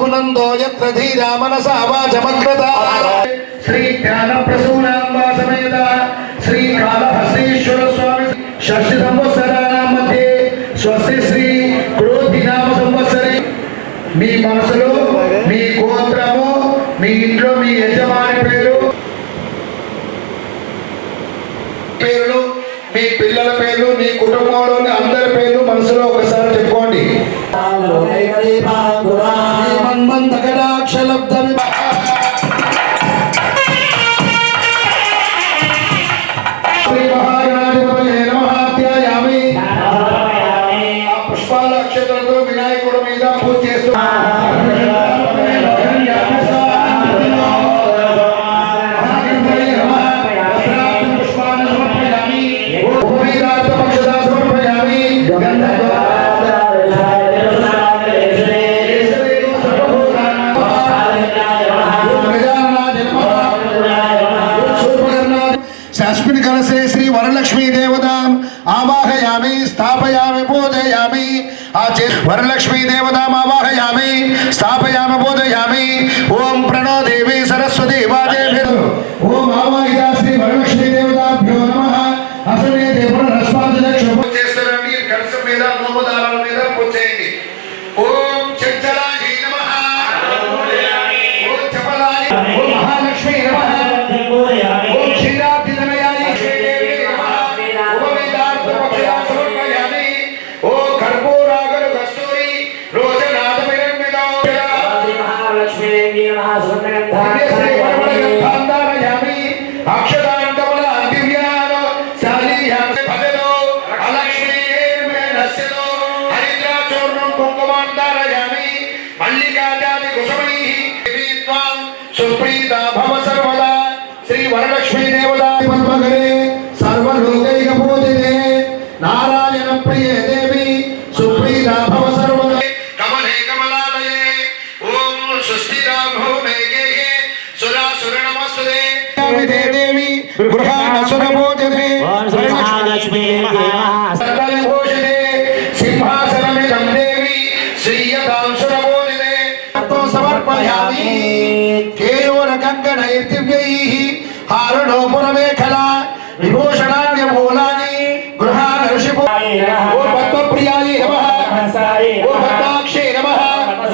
మునాభునందో యత్ర ధీరా మనసా వాచమగ్రత శ్రీ జ్ఞాన ప్రసూనాంబా సమేత శ్రీ కాళహస్తీశ్వర స్వామి షష్ఠి సంవత్సరాల మధ్య స్వస్తి శ్రీ క్రోధి నామ సంవత్సరి మీ మనసులో మీ గోత్రము మీ ఇంట్లో మీ యజమాని పేరు పేర్లు మీ పిల్లల పేర్లు మీ కుటుంబం लक्ष्मी वरलक्ष्मीदेवताम् आवाहयामि स्थापयामि पूजयामि। आचे वरलक्ष्मीदेवताम् आवाहयामि स्थाप శ్రీయతాం సురభోజితే సమర్పయామి. కేయూర కంకణై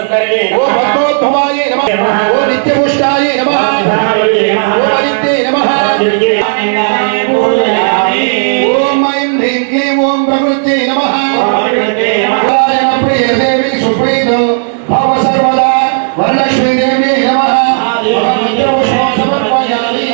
ఓ పద్మోద్భవాయ నమః. ఓ నిత్యపుష్టాయ నమః. ఓ అనిత్యే నమః. ఓం ఐం హ్రీం క్లీం ఓం ప్రకృత్యై నమః. ప్రియ దేవి సుప్రీత భవ సర్వదా వరలక్ష్మీ దేవి నమః. పుష్పం సమర్పయామి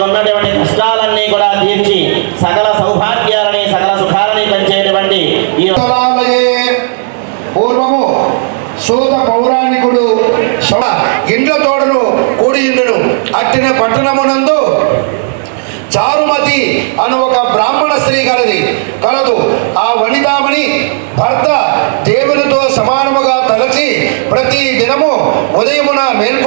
మనకు ఉన్నటువంటి కష్టాలన్నీ కూడా తీర్చి సకల సౌభాగ్యాలని సకల సుఖాలని పెంచేటువంటి పూర్వము సూత పౌరాణికుడు ఇండ్ల తోడను కూడి ఇండును. అట్టిన పట్టణమునందు చారుమతి అను ఒక బ్రాహ్మణ స్త్రీ కలది. కలదు. ఆ వనితామని భర్త దేవునితో సమానముగా తలచి ప్రతి దినము ఉదయమున మేల్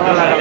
来来来。